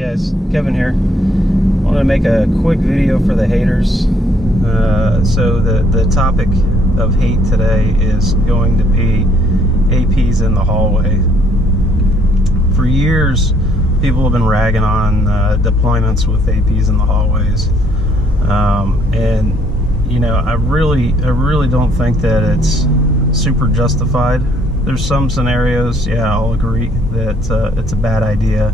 guys, Kevin here. I want to make a quick video for the haters. So the topic of hate today is going to be APs in the hallway. For years, people have been ragging on deployments with APs in the hallways, and you know, I really don't think that it's super justified. There's some scenarios, yeah, I'll agree that it's a bad idea.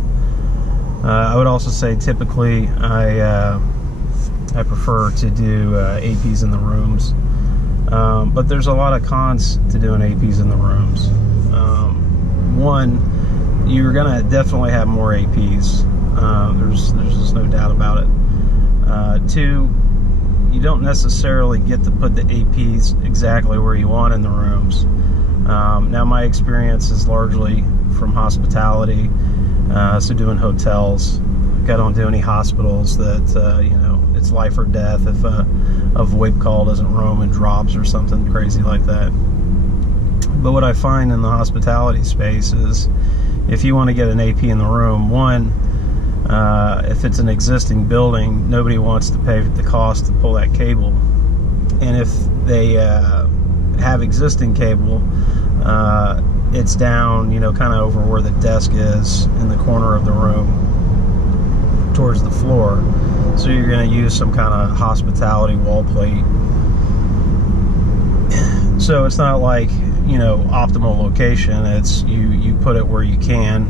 I would also say typically I prefer to do APs in the rooms, but there's a lot of cons to doing APs in the rooms. One, you're gonna definitely have more APs. There's just no doubt about it. Two, you don't necessarily get to put the APs exactly where you want in the rooms. Now my experience is largely from hospitality, so doing hotels. I don't do any hospitals that you know, it's life or death if a VoIP call doesn't roam and drops or something crazy like that. But what I find in the hospitality space is if you want to get an AP in the room, one, if it's an existing building, nobody wants to pay the cost to pull that cable. And if they have existing cable, it's down, you know, kind of over where the desk is in the corner of the room towards the floor. So you're going to use some kind of hospitality wall plate. So it's not like, you know, optimal location. It's you put it where you can.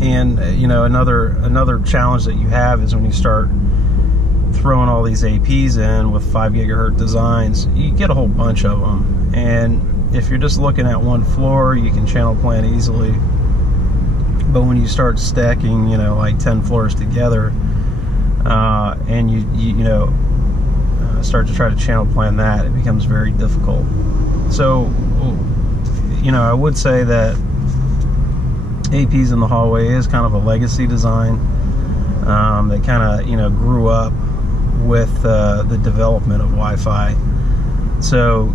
And you know, another challenge that you have is when you start throwing all these APs in with 5 gigahertz designs, you get a whole bunch of them. And if you're just looking at one floor, you can channel plan easily. But when you start stacking, you know, like 10 floors together, and you know, start to try to channel plan that, it becomes very difficult. So, you know, I would say that APs in the hallway is kind of a legacy design. They kind of, you know, grew up with the development of Wi-Fi. So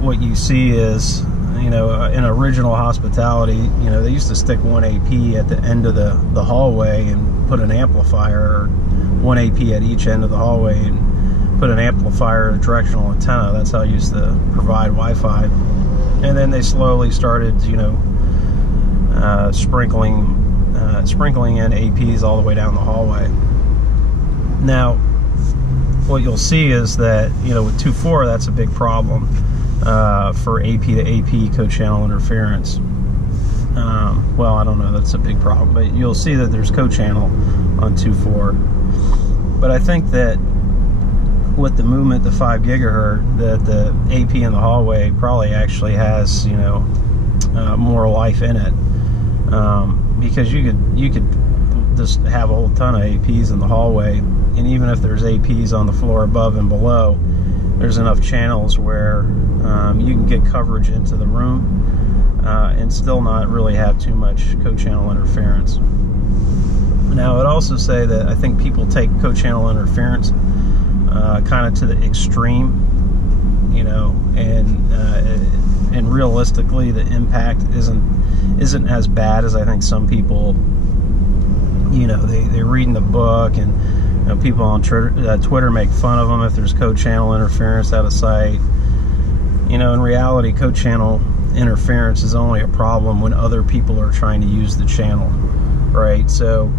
what you see is, you know, in original hospitality, you know, they used to stick one AP at the end of the hallway and put an amplifier, or one AP at each end of the hallway and put an amplifier, a directional antenna. That's how I used to provide Wi-Fi. And then they slowly started, you know, sprinkling in APs all the way down the hallway. Now, what you'll see is that, you know, with 2.4, that's a big problem for AP to AP co-channel interference. Well, I don't know, that's a big problem, but you'll see that there's co-channel on 2.4. But I think that with the movement to 5 gigahertz, that the AP in the hallway probably actually has, you know, more life in it, because you could just have a whole ton of APs in the hallway, and even if there's APs on the floor above and below, there's enough channels where you can get coverage into the room and still not really have too much co-channel interference. Now, I'd also say that I think people take co-channel interference kind of to the extreme, you know, and realistically the impact isn't as bad as I think some people, you know, they read in the book, and you know, people on Twitter make fun of them if there's co-channel interference out of sight. You know, in reality, co-channel interference is only a problem when other people are trying to use the channel, right? So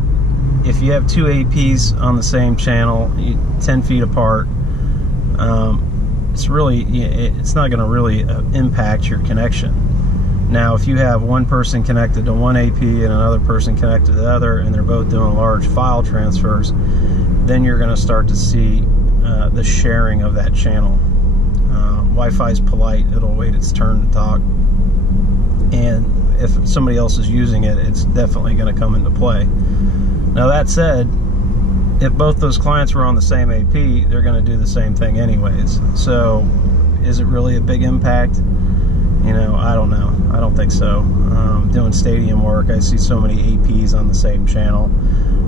if you have two APs on the same channel, 10 feet apart, it's not going to really impact your connection. Now, if you have one person connected to one AP and another person connected to the other, and they're both doing large file transfers, then you're going to start to see the sharing of that channel. Wi-Fi is polite; it'll wait its turn to talk, and if somebody else is using it, it's definitely going to come into play. Now, that said, if both those clients were on the same AP, they're going to do the same thing anyways. So, is it really a big impact? You know, I don't know. I don't think so. Doing stadium work, I see so many APs on the same channel,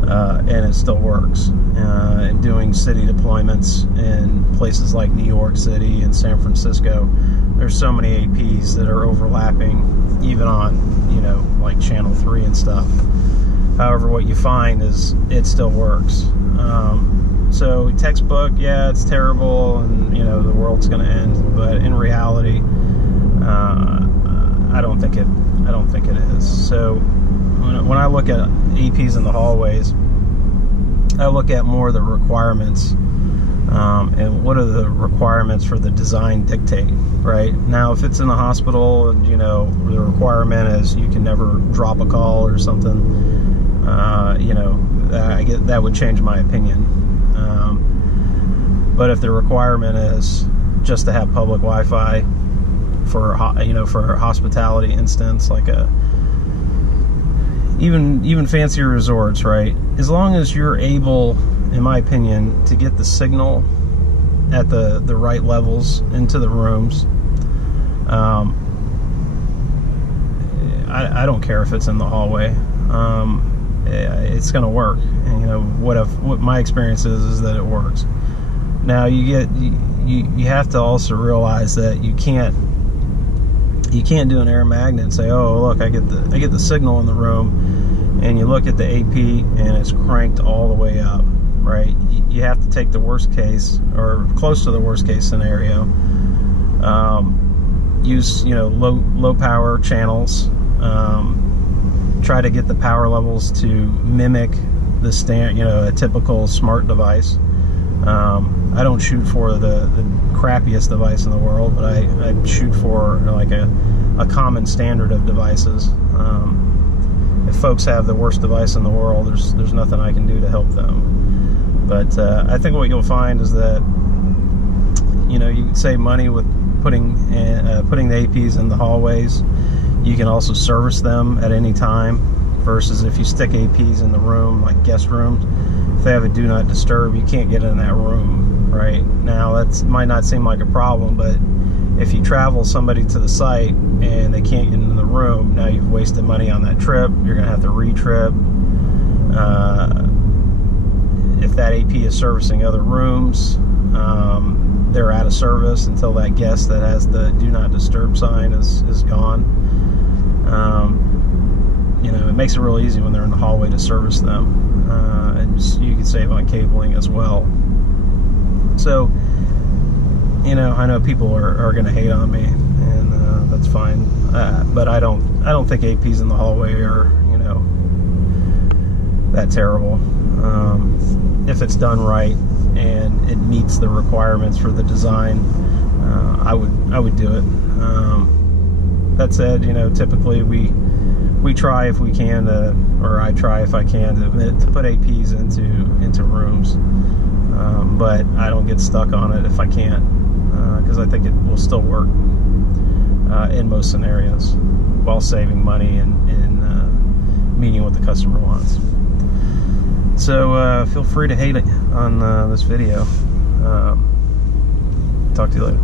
and it still works. And doing city deployments in places like New York City and San Francisco, there's so many APs that are overlapping even on, you know, like channel 3 and stuff. However, what you find is it still works. So textbook, yeah, it's terrible, and you know the world's going to end. But in reality, I don't think it is. So when I look at APs in the hallways, I look at more the requirements, and what are the requirements for the design dictate, right? Now, if it's in a hospital and, you know, the requirement is you can never drop a call or something, you know, that would change my opinion. But if the requirement is just to have public Wi-Fi for, you know, for a hospitality instance, like even fancier resorts, right? As long as you're able, in my opinion, to get the signal at the right levels into the rooms, I don't care if it's in the hallway. It's going to work. And, you know, what my experience is that it works. Now you have to also realize that you can't do an air magnet and say, oh look, I get the signal in the room, and you look at the AP and it's cranked all the way up, right? You have to take the worst case, or close to the worst case scenario. Use, you know, low power channels. Try to get the power levels to mimic the you know, a typical smart device. I don't shoot for the crappiest device in the world, but I shoot for like a common standard of devices. If folks have the worst device in the world, there's nothing I can do to help them. But I think what you'll find is that, you know, you can save money with putting the APs in the hallways. You can also service them at any time, versus if you stick APs in the room, like guest rooms, if they have a do not disturb, you can't get in that room, right? Now that might not seem like a problem, but if you travel somebody to the site and they can't get in the room, now you've wasted money on that trip. You're gonna have to re-trip. If that AP is servicing other rooms, they're out of service until that guest that has the do not disturb sign is gone. You know, it makes it real easy when they're in the hallway to service them, and you can save on cabling as well. So, you know, I know people are going to hate on me, and that's fine. But I don't think APs in the hallway are, you know, that terrible. If it's done right and it meets the requirements for the design, I would do it. That said, you know, typically we try if we can to, or I try if I can to put APs into rooms, but I don't get stuck on it if I can't, because I think it will still work in most scenarios while saving money and meeting what the customer wants. So feel free to hate it on this video. Talk to you later.